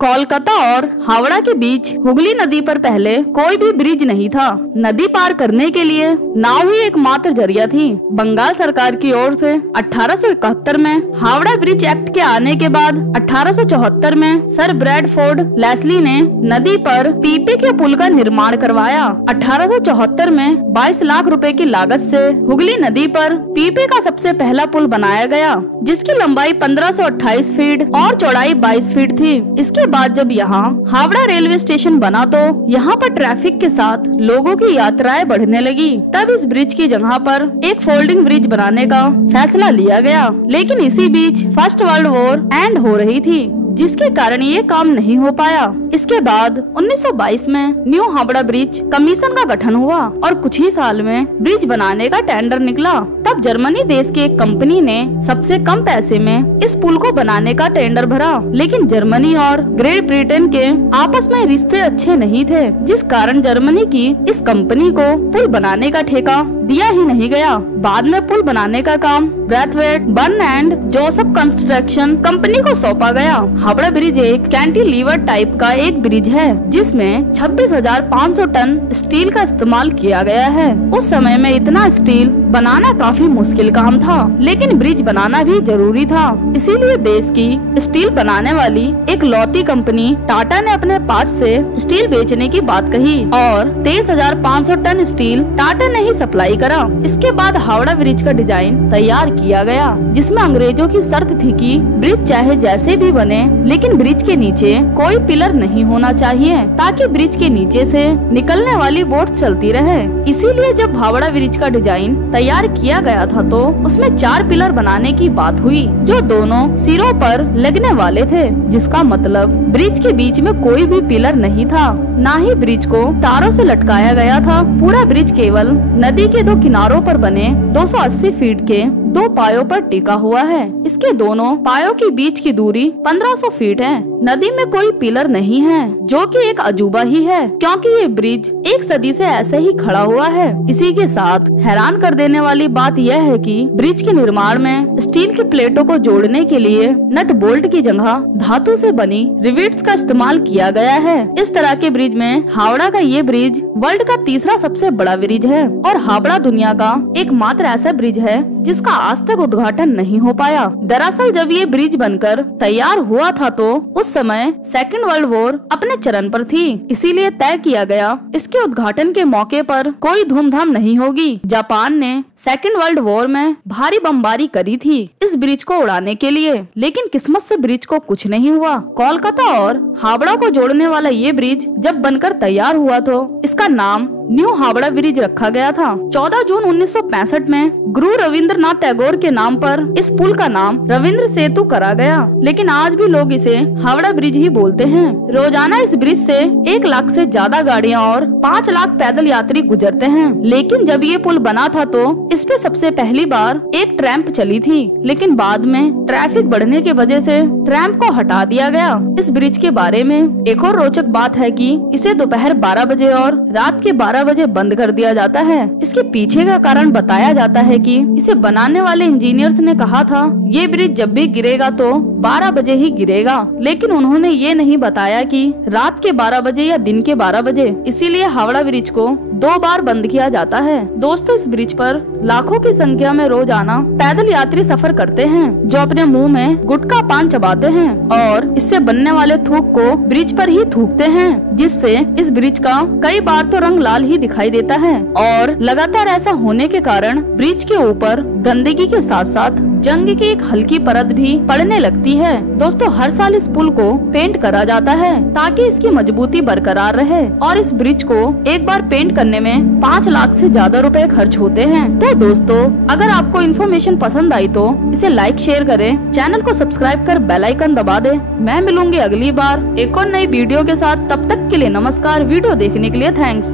कोलकाता और हावड़ा के बीच हुगली नदी पर पहले कोई भी ब्रिज नहीं था। नदी पार करने के लिए नाव ही एकमात्र जरिया थी। बंगाल सरकार की ओर से 1871 में हावड़ा ब्रिज एक्ट के आने के बाद 1874 में सर ब्रैडफोर्ड लेस्ली ने नदी पर पीपे के पुल का निर्माण करवाया। 1874 में 22 लाख रुपए की लागत से हुगली नदी पर पीपे का सबसे पहला पुल बनाया गया, जिसकी लंबाई 1528 फीट और चौड़ाई 22 फीट थी। इसके बाद जब यहाँ हावड़ा रेलवे स्टेशन बना तो यहाँ पर ट्रैफिक के साथ लोगों की यात्राएं बढ़ने लगी। तब इस ब्रिज की जगह पर एक फोल्डिंग ब्रिज बनाने का फैसला लिया गया, लेकिन इसी बीच फर्स्ट वर्ल्ड वॉर एंड हो रही थी, जिसके कारण ये काम नहीं हो पाया। इसके बाद 1922 में न्यू हावड़ा ब्रिज कमीशन का गठन हुआ और कुछ ही साल में ब्रिज बनाने का टेंडर निकला। तब जर्मनी देश की एक कंपनी ने सबसे कम पैसे में इस पुल को बनाने का टेंडर भरा, लेकिन जर्मनी और ग्रेट ब्रिटेन के आपस में रिश्ते अच्छे नहीं थे, जिस कारण जर्मनी की इस कंपनी को पुल बनाने का ठेका दिया ही नहीं गया। बाद में पुल बनाने का काम Brathwaite burn and Joseph construction company को सौंपा गया। हावड़ा ब्रिज एक कैंटिलीवर टाइप का एक ब्रिज है, जिसमें 26,500 टन स्टील का इस्तेमाल किया गया है। उस समय में इतना स्टील बनाना काफी मुश्किल काम था, लेकिन ब्रिज बनाना भी जरूरी था। इसीलिए देश की स्टील बनाने वाली एक लौती कंपनी टाटा ने अपने पास से स्टील बेचने की बात कही और 23,500 टन स्टील टाटा ने ही सप्लाई करा। इसके बाद हावड़ा ब्रिज का डिजाइन तैयार किया गया, जिसमें अंग्रेजों की शर्त थी कि ब्रिज चाहे जैसे भी बने, लेकिन ब्रिज के नीचे कोई पिलर नहीं होना चाहिए, ताकि ब्रिज के नीचे से निकलने वाली बोट चलती रहे। इसीलिए जब हावड़ा ब्रिज का डिजाइन तैयार किया गया था तो उसमें 4 पिलर बनाने की बात हुई, जो दोनों सिरों पर लगने वाले थे, जिसका मतलब ब्रिज के बीच में कोई भी पिलर नहीं था, ना ही ब्रिज को तारों से लटकाया गया था। पूरा ब्रिज केवल नदी के 2 किनारों पर बने 280 फीट के 2 पायों पर टिका हुआ है। इसके दोनों पायों के बीच की दूरी 1500 फीट है। नदी में कोई पिलर नहीं है, जो कि एक अजूबा ही है, क्योंकि ये ब्रिज 1 सदी से ऐसे ही खड़ा हुआ है। इसी के साथ हैरान कर देने वाली बात यह है कि ब्रिज के निर्माण में स्टील की प्लेटों को जोड़ने के लिए नट बोल्ट की जगह धातु से बनी रिवेट्स का इस्तेमाल किया गया है। इस तरह के ब्रिज में हावड़ा का ये ब्रिज वर्ल्ड का तीसरा सबसे बड़ा ब्रिज है और हावड़ा दुनिया का एकमात्र ऐसा ब्रिज है जिसका आज तक उद्घाटन नहीं हो पाया। दरअसल जब ये ब्रिज बनकर तैयार हुआ था तो उस समय सेकेंड वर्ल्ड वॉर अपने चरण पर थी, इसीलिए तय किया गया इसके उद्घाटन के मौके पर कोई धूमधाम नहीं होगी। जापान ने सेकेंड वर्ल्ड वॉर में भारी बमबारी करी थी इस ब्रिज को उड़ाने के लिए, लेकिन किस्मत से ब्रिज को कुछ नहीं हुआ। कोलकाता और हावड़ा को जोड़ने वाला ये ब्रिज जब बनकर तैयार हुआ तो इसका नाम न्यू हावड़ा ब्रिज रखा गया था। 14 जून 1965 में गुरु रविंद्रनाथ टैगोर के नाम पर इस पुल का नाम रविंद्र सेतु करा गया, लेकिन आज भी लोग इसे हावड़ा ब्रिज ही बोलते हैं। रोजाना इस ब्रिज से 1 लाख से ज्यादा गाड़ियां और 5 लाख पैदल यात्री गुजरते हैं। लेकिन जब ये पुल बना था तो इस पे सबसे पहली बार एक ट्रैम्प चली थी, लेकिन बाद में ट्रैफिक बढ़ने की वजह से ट्रैम्प को हटा दिया गया। इस ब्रिज के बारे में एक और रोचक बात है कि इसे दोपहर 12 बजे और रात के 12 बजे बंद कर दिया जाता है। इसके पीछे का कारण बताया जाता है कि इसे बनाने वाले इंजीनियर्स ने कहा था ये ब्रिज जब भी गिरेगा तो 12 बजे ही गिरेगा, लेकिन उन्होंने ये नहीं बताया कि रात के 12 बजे या दिन के 12 बजे। इसीलिए हावड़ा ब्रिज को 2 बार बंद किया जाता है। दोस्तों, इस ब्रिज पर लाखों की संख्या में रोजाना पैदल यात्री सफर करते हैं, जो अपने मुंह में गुटखा पान चबाते हैं और इससे बनने वाले थूक को ब्रिज पर ही थूकते हैं, जिससे इस ब्रिज का कई बार तो रंग लाल ही दिखाई देता है। और लगातार ऐसा होने के कारण ब्रिज के ऊपर गंदगी के साथ साथ जंग की एक हल्की परत भी पड़ने लगती है। दोस्तों, हर साल इस पुल को पेंट करा जाता है ताकि इसकी मजबूती बरकरार रहे, और इस ब्रिज को एक बार पेंट करने में 5 लाख से ज्यादा रुपए खर्च होते हैं। तो दोस्तों, अगर आपको इन्फॉर्मेशन पसंद आई तो इसे लाइक शेयर करें, चैनल को सब्सक्राइब कर बेल आइकन दबा दे। मैं मिलूंगी अगली बार एक और नई वीडियो के साथ। तब तक के लिए नमस्कार। वीडियो देखने के लिए थैंक्स।